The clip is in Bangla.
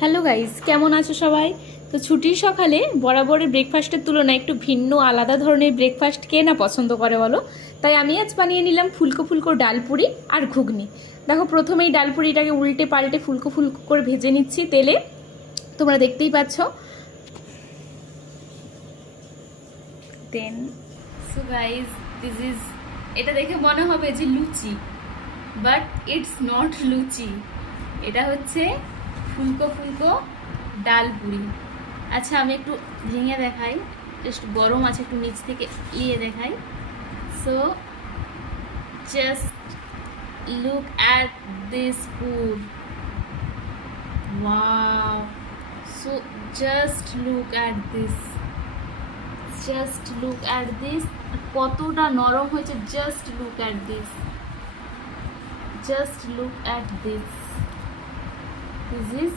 হ্যালো গাইস, কেমন আছো সবাই? তো ছুটির সকালে বরাবরের ব্রেকফাস্টের তুলনায় একটু ভিন্ন আলাদা ধরনের ব্রেকফাস্ট কে না পছন্দ করে বলো? তাই আমি আজ বানিয়ে নিলাম ফুলকো ফুলকো ডালপুরি আর ঘুগনি। দেখো, প্রথমেই ডালপুরিটাকে উল্টে পাল্টে ফুলকো ফুলকো করে ভেজে নিচ্ছি তেলে। তোমরা দেখতেই পাচ্ছ। দেন সো গাইস, দিস ইজ, এটা দেখে মনে হবে যে লুচি, বাট ইটস নট লুচি। এটা হচ্ছে ফুলকো ফুলকো ডাল পুরি। আচ্ছা, আমি একটু ভেঙে দেখাই, জাস্ট গরম আছে, একটু নিচ থেকে ইয়ে দেখাই। So just look at this food, wow. So just look at this, just look at this, কতটা নরম হয়েছে। Just look at this, just look at this, this is